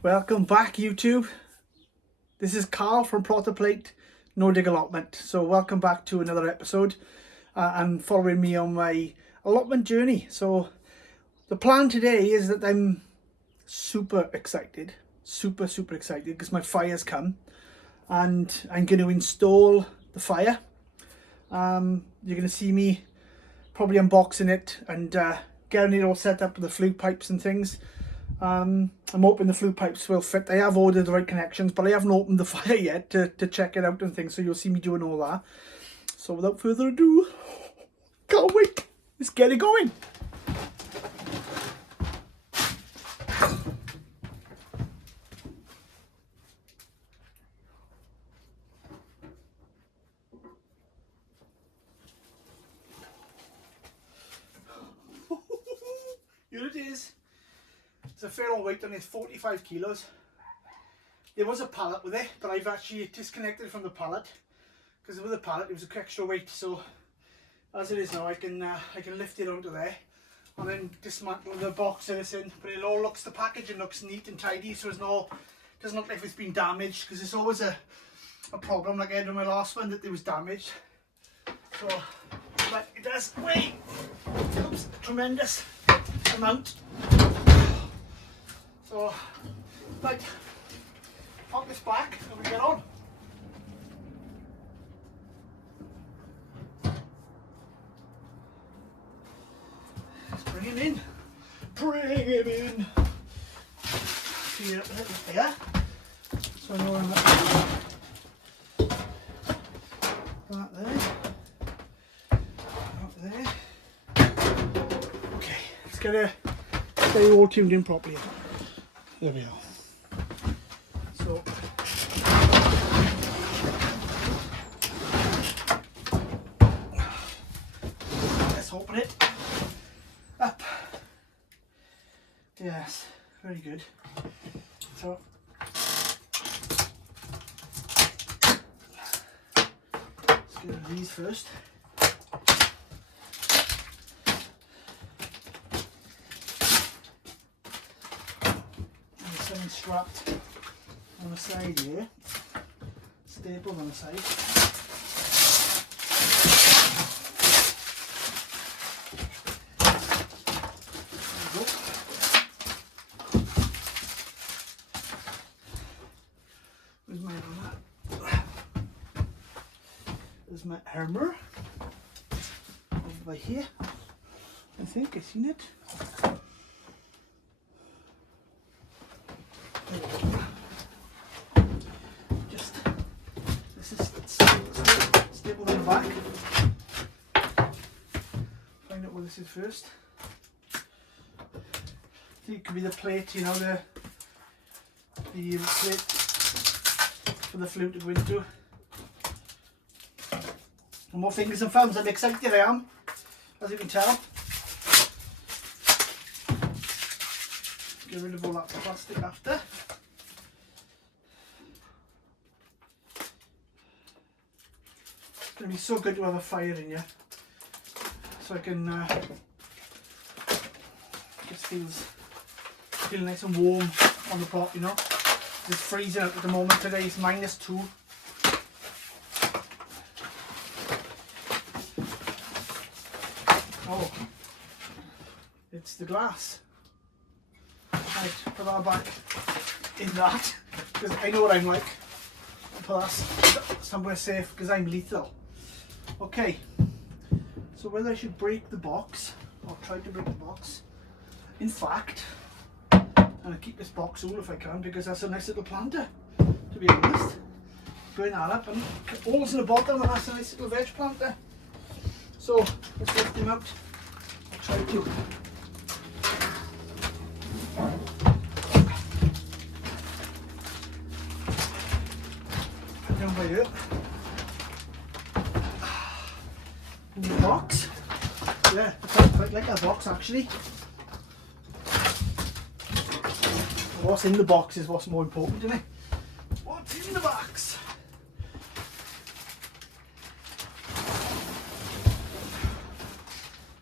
Welcome back, YouTube. This is Carl from Plotter Plate No Dig Allotment. So welcome back to another episode and following me on my allotment journey. So the plan today is that I'm super excited because my fire's come and I'm going to install the fire. You're going to see me probably unboxing it and getting it all set up with the flue pipes and things. I'm hoping the flue pipes will fit. I have ordered the right connections, but I haven't opened the fire yet to check it out and things, so you'll see me doing all that. So without further ado, can't wait. Let's get it going. Here it is. It's a fair old weight on it, 45 kilos. There was a pallet with it, but I've actually disconnected it from the pallet because with the pallet it was an extra weight. So as it is now, I can lift it onto there and then dismantle the box that it's in. But it all looks, the packaging looks neat and tidy, so it's no, doesn't look like it's been damaged, because it's always a problem. Like I had on my last one that it was damaged. So, but it does weigh a tremendous amount. So, right, pop this back and we get on. Let's bring him in. Bring him in. Here, there. So I know I'm at that there. Up there. Okay, let's get it all tuned in properly. There we are. So let's open it up. Yes, very good. So let's get rid of these first. Strapped on the side here, stapled on the side. There we go. Where's my hammer? There's my hammer over by here. I think I've seen it. Just this is stapled on the back. Find out what this is first. I think it could be the plate, you know, the plate for the flute to go into. And more fingers and thumbs. I'm excited, I am, as you can tell. Get rid of all that plastic after. It's going to be so good to have a fire in here, so I can just feel nice and warm on the pot, you know. It's freezing out at the moment. Today is -2. Oh, it's the glass. Right, put that back in that, because I know what I'm like. I'll put that somewhere safe, because I'm lethal. Okay, so whether I should break the box, or try to break the box. In fact, I'm going to keep this box all if I can, because that's a nice little planter, to be honest. Bring that up, and holes in the bottom, and that's a nice little veg planter. So, let's lift him out. I'll try to. Down by here. In the box. Yeah, I quite like that box actually. What's in the box is what's more important, isn't it? What's in the box?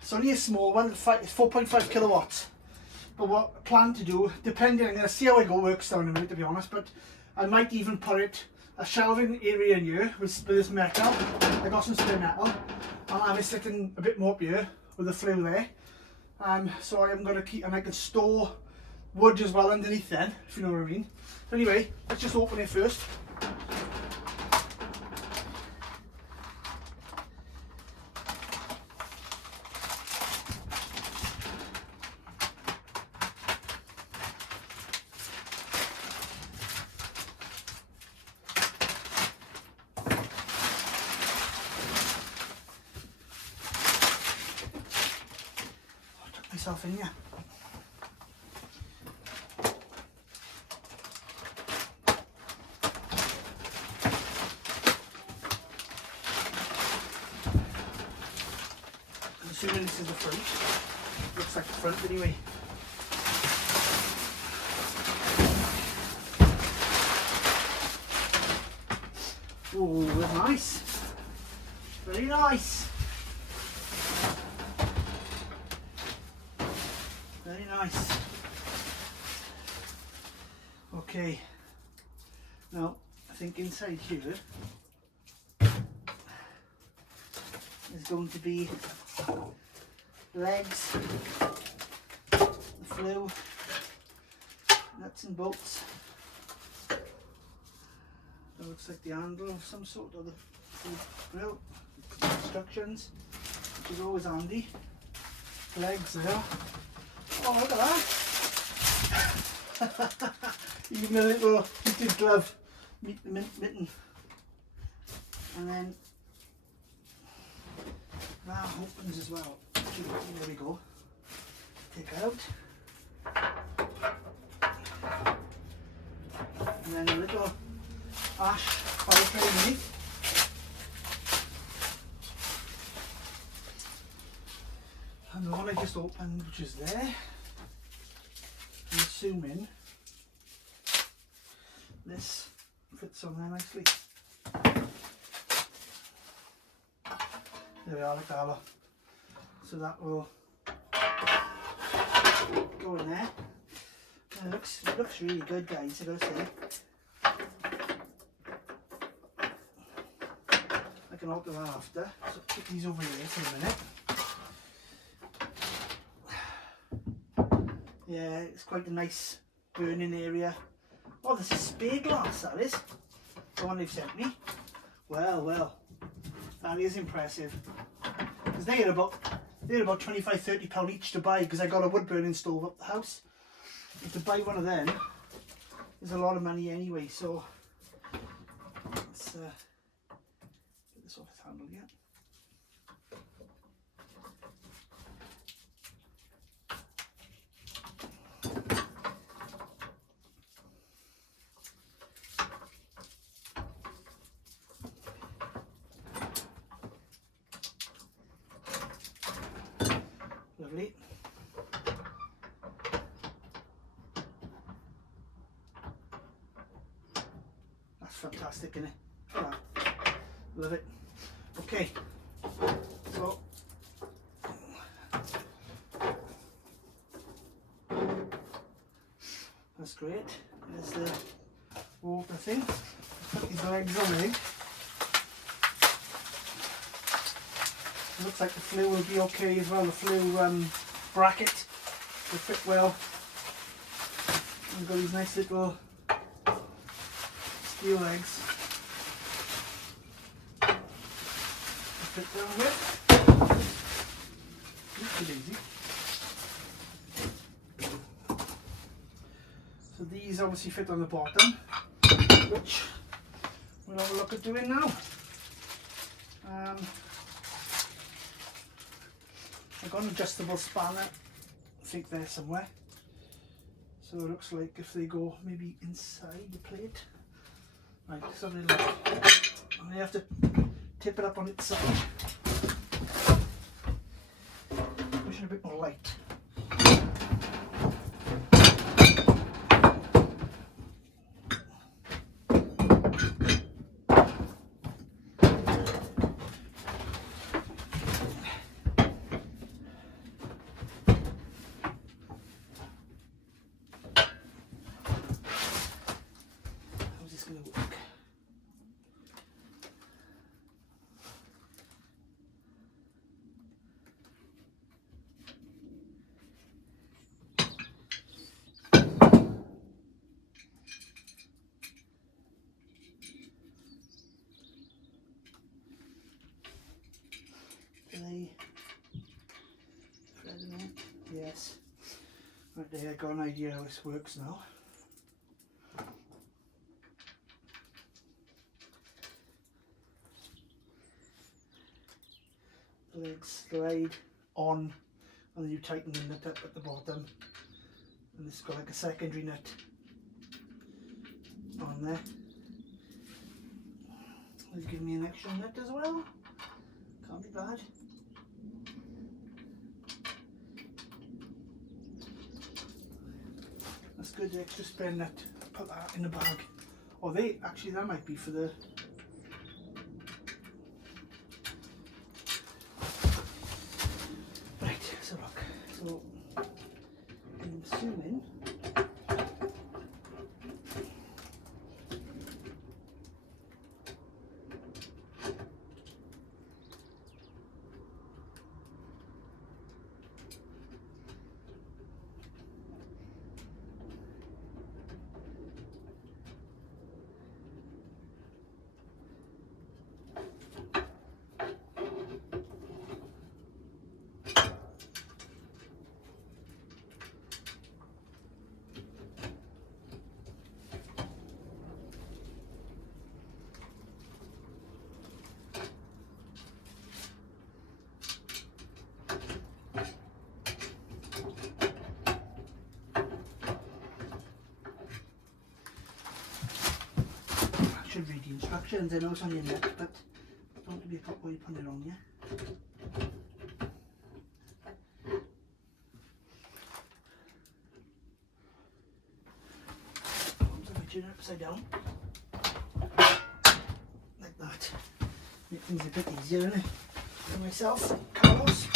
It's only a small one, it's 4.5 kilowatts. But what I plan to do, depending, I'm going to see how it works down in a minute, to be honest, but I might even put it, a shelving area in here with this metal. I got some spare metal. I'll have it sitting a bit more up here with the flue there. So I'm going to keep, and I can store wood as well underneath then, if you know what I mean. So anyway, let's just open it first. Myself in here. I'm assuming this is the front. Looks like the front anyway. Oh, that's nice. Very nice. Very nice. Okay, now I think inside here is going to be legs, the flue, nuts and bolts. That looks like the handle of some sort of the grill. Instructions, which is always handy. Legs there. Oh, look at that! Even a little heated glove, mitten. And then that opens as well. There we go. Take it out. And then a little ash fire tray underneath. And the one I just opened, which is there, I'm assuming this fits on there nicely. There we are, like that. So that will go in there. And it looks really good, guys, I gotta say. I can alter that after. So put these over here for a minute. Yeah, it's quite a nice burning area. Oh, this is spare glass, that is. The one they've sent me. Well, that is impressive. Because they're about £25–30 each to buy, because I got a wood burning stove up the house. And to buy one of them is a lot of money anyway, so let's get this off its handle yet. Lovely. That's fantastic, isn't it? Look at that. Love it. Okay, so that's great. There's the water thing. Let's put these legs on in. It looks like the flue will be okay as well. The flue bracket will fit well. We've got these nice little steel legs to fit down with. Looks easy. So these obviously fit on the bottom, which we'll have a look at doing now. I've got an adjustable spanner, I think there somewhere. So it looks like if they go maybe inside the plate. Right, so they look. And they have to tip it up on its side. Pushing a bit more light. there, I got an idea how this works now. The legs slide on, and then you tighten the nut up at the bottom, and it's got like a secondary nut on there. It's giving me an extra nut as well. Can't be bad. That's good, the extra spare nut. Put that in the bag. Or that might be for the... Right, so look. So, I'm assuming... should read the instructions. I know it's on your neck, but don't want to be a cop while you put it on, yeah? So I turn it upside down. Like that. Make things a bit easier, isn't it? For myself, Carlos.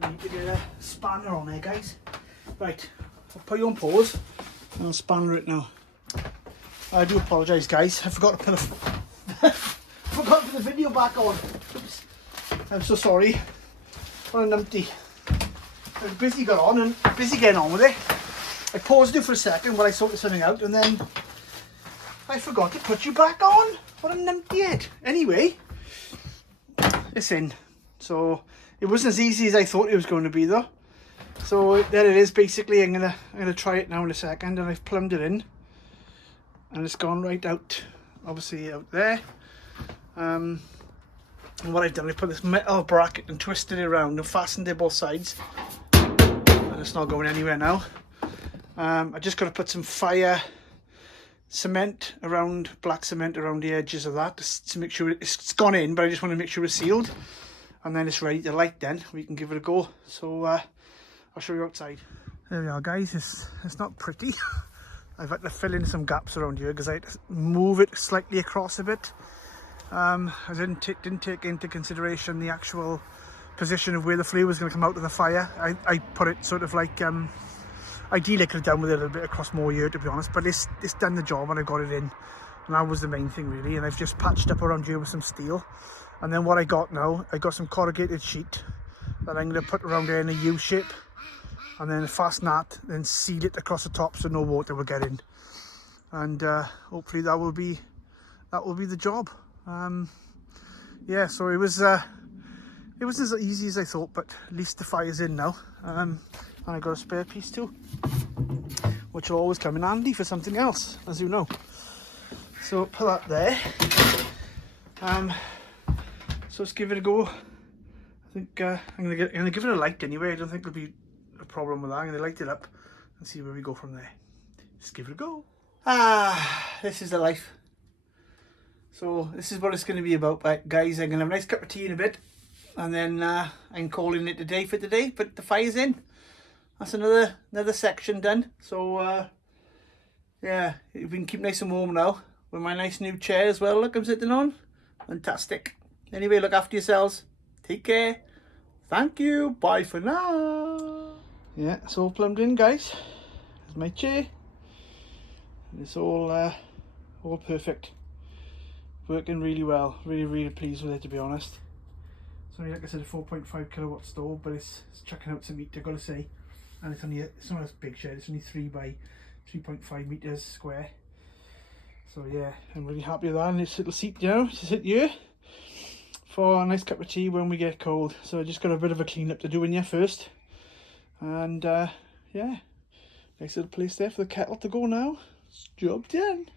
We need to get a spanner on there, guys. Right, I'll put you on pause and I'll spanner it now. I do apologise, guys. I forgot to put the video back on. Oops. I'm so sorry. What an empty. I was busy got on and busy getting on with it. I paused it for a second while I sorted something out, and then I forgot to put you back on. What an empty head. Anyway, it's in. So it wasn't as easy as I thought it was going to be, though. So there it is. Basically, I'm gonna try it now in a second, and I've plumbed it in, and it's gone right out. Obviously out there. And what I've done, I put this metal bracket and twisted it around and fastened it both sides, and it's not going anywhere now. I just got to put some fire cement around, black cement around the edges of that to make sure it's gone in, but I just want to make sure it's sealed, and then it's ready to light. Then we can give it a go. So I'll show you outside. There we are, guys. It's not pretty. I've had to fill in some gaps around here because I had to move it slightly across a bit. I didn't take into consideration the actual position of where the flue was going to come out of the fire. I put it sort of like, ideally I could have done with it a little bit across more here, to be honest, but it's done the job and I got it in. And that was the main thing, really. And I've just patched up around here with some steel. And then what I got now, I got some corrugated sheet that I'm going to put around there in a U shape, and then fasten that, then seal it across the top so no water will get in. And hopefully that will be the job. Yeah, so it wasn't as easy as I thought, but at least the fire's in now. And I got a spare piece too. which will always come in handy for something else, as you know. So put that there. So let's give it a go. I think I'm gonna give it a light anyway. I don't think there'll be a problem with that. I'm gonna light it up and see where we go from there. Let's give it a go. This is the life. So this is what it's going to be about, guys. I'm going to have a nice cup of tea in a bit, and then I'm calling it a day for today. But the fire's in. That's another section done. So yeah, we can keep nice and warm now with my nice new chair as well. Look, I'm sitting on. Fantastic. Anyway, look after yourselves. Take care. Thank you. Bye for now. Yeah, it's all plumbed in, guys. There's my chair. And it's all perfect. Working really well. Really pleased with it, to be honest. It's only, like I said, a 4.5 kilowatt stove, but it's chucking out some meat, I've got to say. And it's not a big shed. It's only 3 by 3.5 meters square. So yeah, I'm really happy with that. And this little seat, you know, to sit here for a nice cup of tea when we get cold. So I just got a bit of a clean up to do in here first. And yeah, nice little place there for the kettle to go now. Job done.